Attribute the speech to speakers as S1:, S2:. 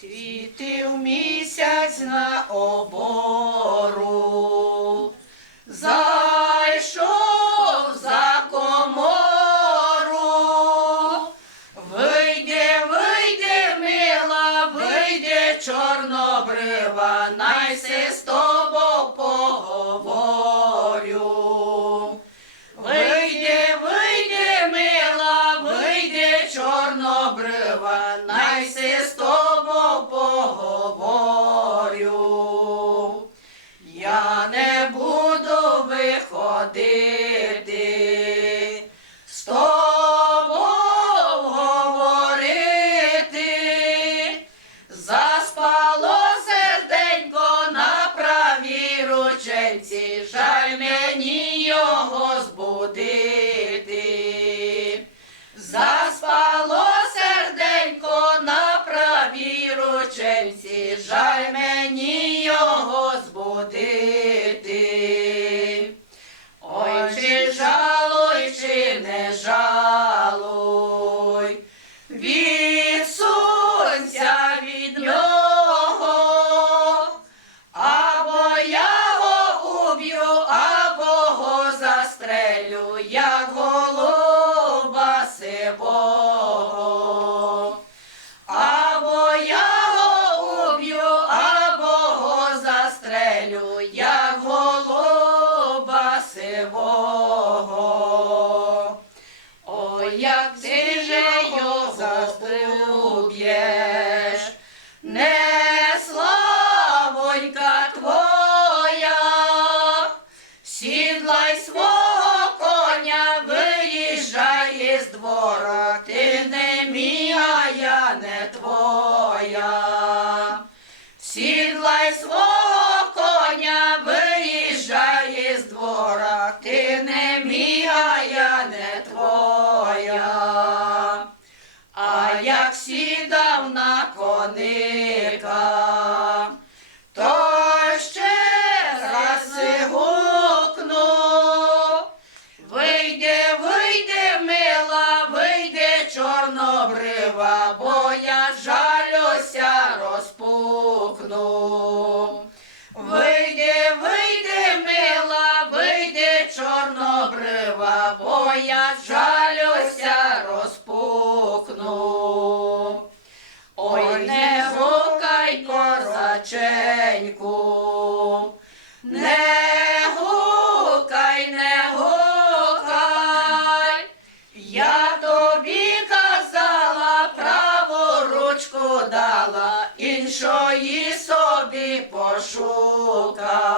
S1: Світив місяць на обору, зайшов за комору, вийде, вийде, мила, вийде чорнобрива, говорити. Заспало серденько на правій рученці, жаль мені. Заспало серденько на правій рученці, жаль мені як ти же його уб'єш, не славонька твоя, сідлай свого коня, виїжджай із двора, ти не мія, я не твоя. Сідлай свого коня, виїжджай із двора, А як сідав на коника, то ще раз гукнув. Вийде, вийде, мила, вийде чорнобрива, бо я жалюся розпукну. Вийде, вийде, мила, вийде чорнобрива, бо я жалюся козаченьку, не гукай, не гукай. Я тобі казала, праву ручку дала, іншої собі пошукай.